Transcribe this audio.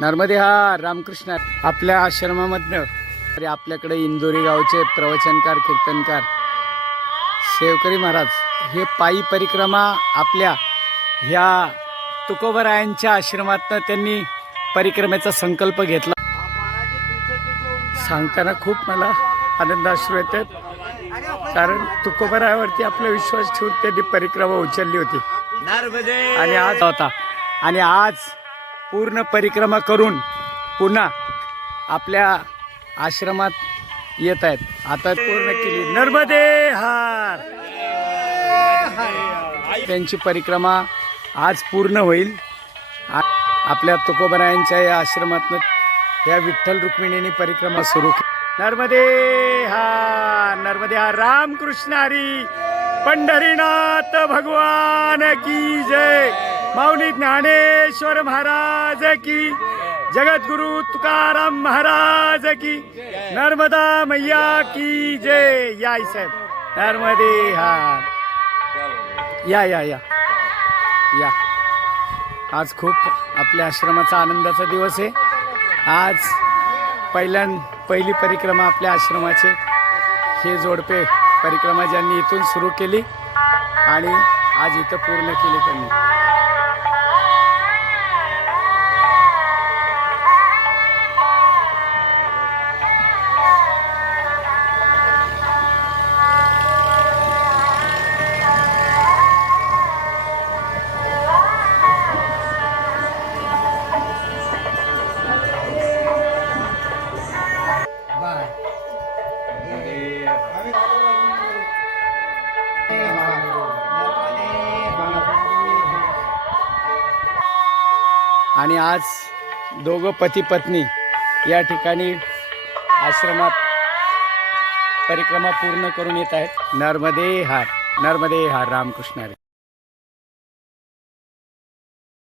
नर्मदे हा रामकृष्ण आपल्या आश्रमामधनं आपल्याकडे इंदोरी गावचे प्रवचनकार कीर्तनकार सेवकरी महाराज हे पायी परिक्रमा आपल्या ह्या तुकोबरायांच्या आश्रमातनं त्यांनी परिक्रमेचा संकल्प घेतला। सांगताना खूप मला आनंदाश्रू येतात, कारण तुकोबरायावरती आपला विश्वास ठेवून त्यांनी परिक्रमा उचलली होती आणि आज होता आणि आज पूर्ण परिक्रमा करून पुन्हा आपल्या आश्रमात येत आहेत। आता पूर्ण केली नर्मदे हार, त्यांची परिक्रमा आज पूर्ण होईल। आपल्या तुकोबरायांच्या या आश्रमातनं या विठ्ठल रुक्मिणींनी परिक्रमा सुरू केली। नर्मदे हार, नर्मदे हार, रामकृष्ण हरी, पंढरीनाथ भगवान की जय, माऊली ज्ञानेश्वर महाराज की, जगद्गुरु तुकाराम महाराज की, नर्मदा मैया की जय। या साहेब, नर्मदे हार, या या या या। आज खूप आपल्या आश्रमाचा आनंदाचा दिवस आहे। आज पहिली परिक्रमा आपल्या आश्रमाचे हे जोडपे परिक्रमा ज्यांनी इथून सुरू केली आणि आज इथं पूर्ण केली त्यांनी। आणि आज दोघं पती पत्नी या ठिकाणी आश्रमात परिक्रमा पूर्ण करून येत आहेत। नर्मदे हार, नर्मदे हार, रामकृष्ण हरी।